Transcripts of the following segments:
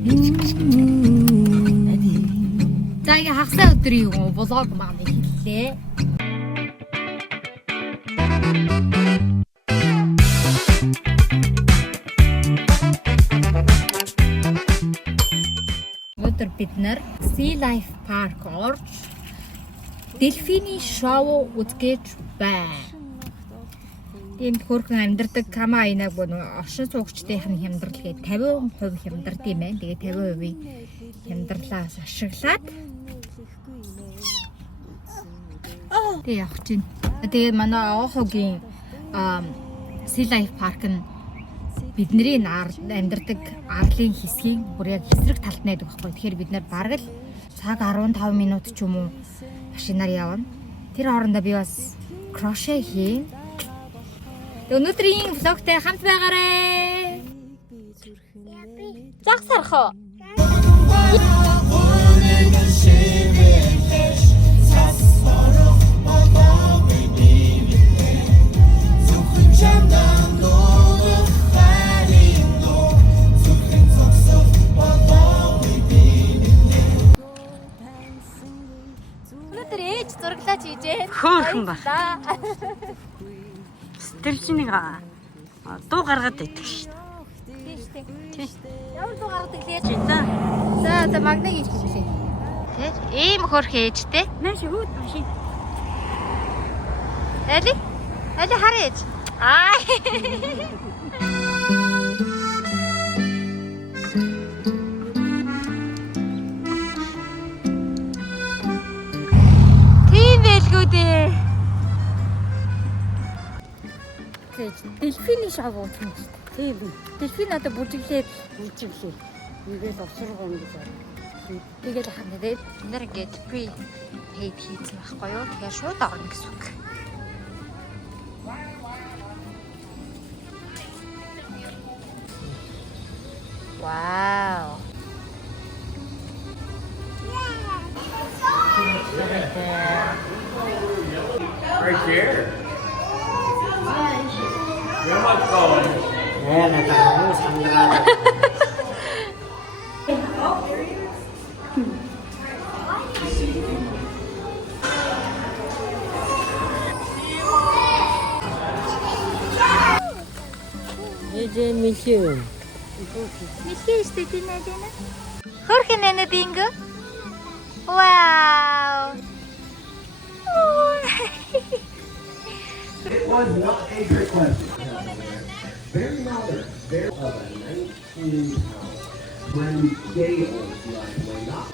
За ингээ хагасаа өдрийн влог маань хэллээ. Өнөөдөр бид нар Sea Life Park орж дельфиний шоу үзэж байна. Энд хөрхөн амьдардаг Кама Инаг буюу оршин суугчдын хямдрал гээд 50% хямдард юм байна. Тэгээ 50%-ийн хямдралаас ашиглаад тэг явах чинь. Тэгээ манай Охогийн Sea Life Park нь бидний амьдардаг арлын хэсгийн бүр яг эсрэг талд найдаг байхгүй. Тэгэхээр бид нар бараг л цаг 15 минут ч юм уу машинаар явна. Тэр хоорондоо би бас кроше хийн. Өнөөдрийн влогтой хамт байгаарай. Загсарах уу? Өнөөдөр ээж зураглаач хийжээ. Хөөхөн ба. Тэр чинь нэг дуу гаргаад байдаг шүү дээ. Тийм. Ямар дуу гаргадаг лээ? За магныг хийчихлээ. Тэ? Ийм хөрх ээжтэй. Нааш хүүд машин. Эли хараа ээж. Аа. Тийм байлгүй дээ. Дельфиний шаг уух юм шүү дээ. Тийм. Дельфин одоо бүжиглээд Ингээл овсрогоо ингэж байна. тэгээд хана тэгээд нэр ингээд pre paid хийсэн байхгүй юу? Тэгэхээр шууд орно гэсэн үг. Wow. Right here. Where am I going? Mission. Мишээ штэ тийм ээ. Хөрхэн нэ динг. Wow. It was not a trick question. Very modern, very of a 19 pound when Gale line way up.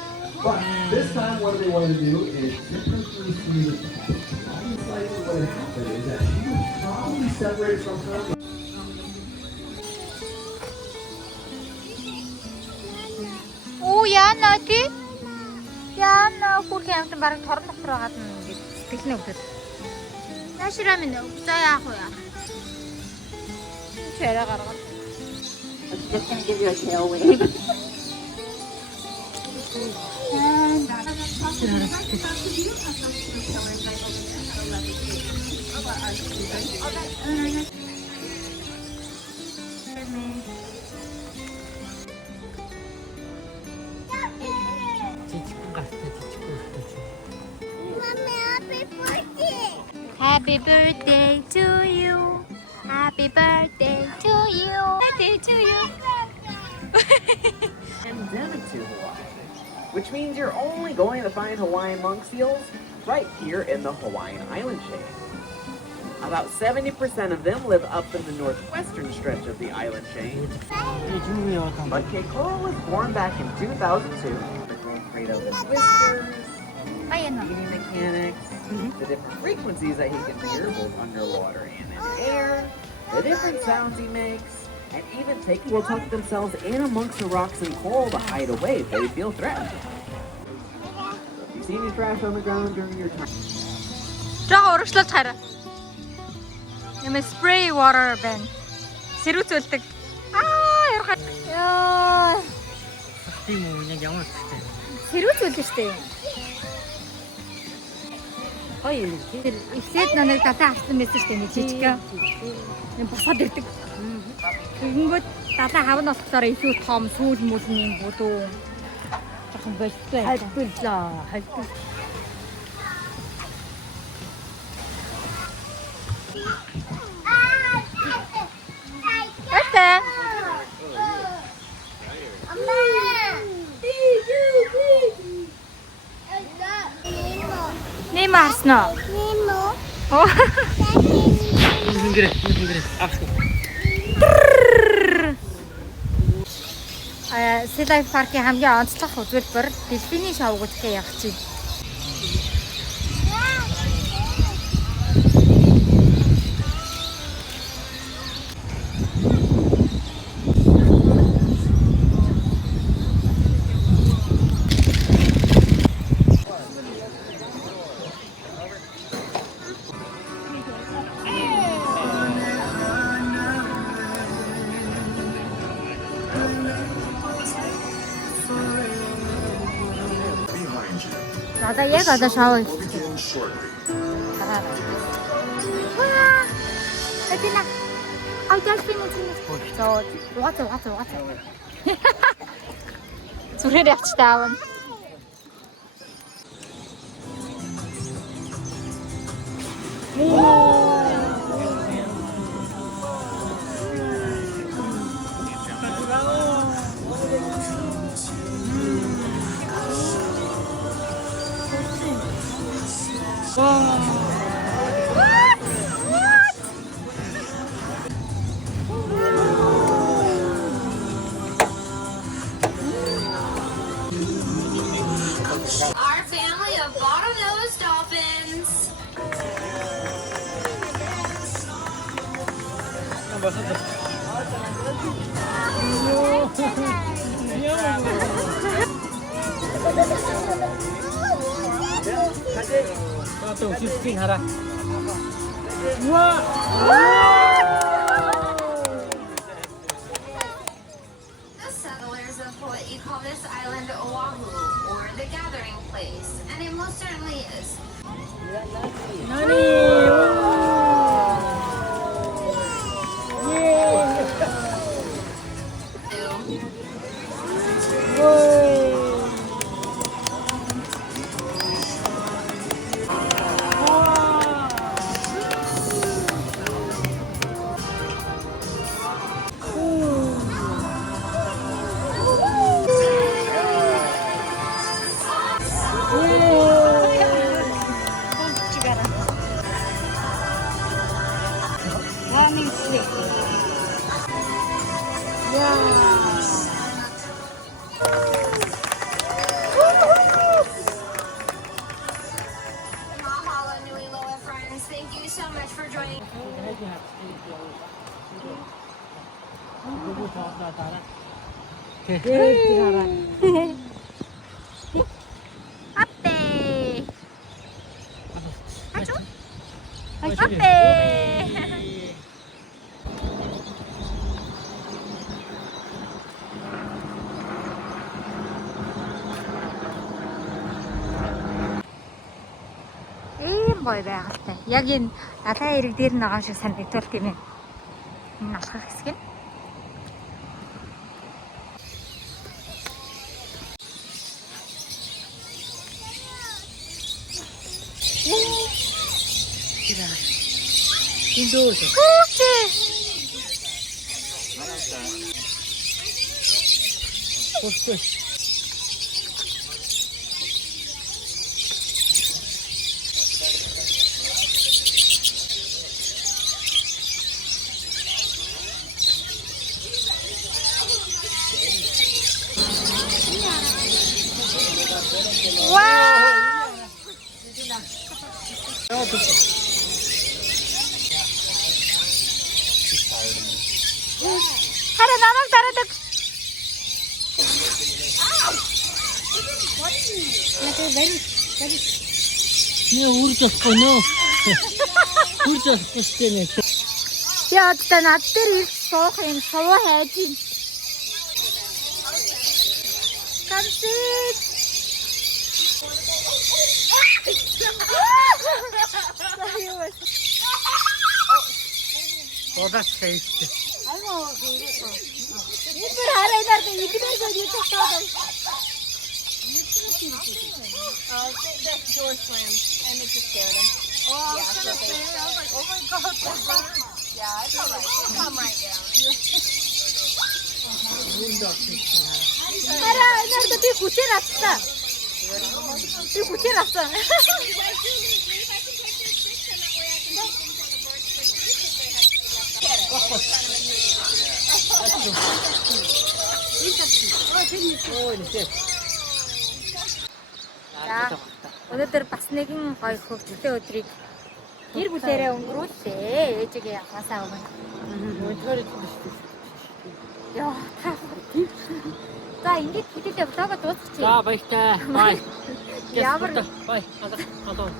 But this time what they wanted to do is typically see the most likely what had happened is that she was probably separated from her. Оо яана тий? Яана хөрхэн амтан бараг торон дотор байгаад нь ингэж сэтгэлнэ өгдөг. Наашраа минь за яах вэ? Чэра гаргал. I'm just gonna give you a tail wave. Happy birthday to you. Happy birthday to you. Birthday to you. Endemic to Hawaii, which means you're only going to find Hawaiian monk seals right here in the Hawaiian island chain. About 70% of them live up in the northwestern stretch of the island chain. But Keikoro was born back in 2002. The Kratos and whiskers, Ayan na. eating mechanics, the different frequencies that he can hear both underwater and in air, the different sounds he makes, and even taking will tuck themselves in amongst the rocks and coral to hide away if they feel threatened. If you see any trash on the ground during your time, Жоо урагшлуулж хараа. Юм spray water байна. Сэрүүцүүлдэг. Ярах. Яа. Тийм үү, яг ямар ч Сэрүүцүүлнэ штэ. гоё юм. Тэр эхлээд намайг датаа авсан байсан штэ нэг жижиг. Юм босоод ирдэг. Тэгэнгүүт Далаа хавн болохоор илүү том сүүл мүлэн юм болов. Жохон болтой. Халбилаа. Эта. Немо арснаа. Nemo. Оо. Хингэрэ. Авах. Sea Life Park-ийн хамгийн онцлог үзүүлбэр дэлфиний шоу гэж явах чинь. Одоо яг одоо шоу хийх. Эдина. Аудиалфин үзэнэ. Зоо, угаацаа. Зүрхээр явчих таавна. Our family of bottlenose dolphins. The settlers of Hawaii call this island Oahu, or the gathering place, and it most certainly is. Mahalo nui loa friends. Thank you so much for joining. Ate. Acho? Ate. Гоё байгальтай. Яг энэ далайн эрэг дээр нь байгаа шиг санагдвал тийм ээ. Энэ алхах хэсэг нь. Индөөс. Постой. Харин намайг дараадаг. Не урьдахгүй нөө. Урьдахгүй нэ. Яа одоо над дээр ирж суух юм суу хайж юм. Камсит. Бодож хайж. Айгаа гэрээ. Эдгээр хараа энаар эдгээр гэж юу таадаг. The door slammed and it just scared him. Oh, I was gonna say, I was like, oh my god. Yeah, it's alright. We'll calm right down. Хараа энаар би хүчээр авсан. Би хүчээр авсан. За өнөөдөр бас нэгэн гоё хөвчтэй өдрийг гэр бүлээрээ өнгөрүүллээ. Ээжигээ явахаасаа өмнө. Яа, та. За ингэж хэлээ влогоо дуусгачих. За баяртай. Бай. Ямар Бай. Алуу.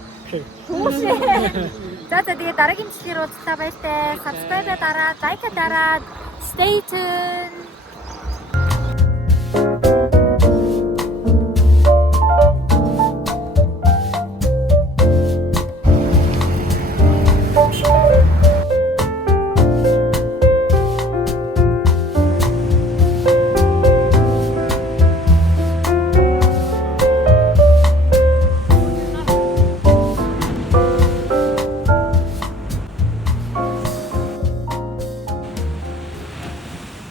Хүүшээ. За тэгээ дараагийн бичлэгээр уулзлаа баяртай. Subscribe дараад, like дараад, stay tuned.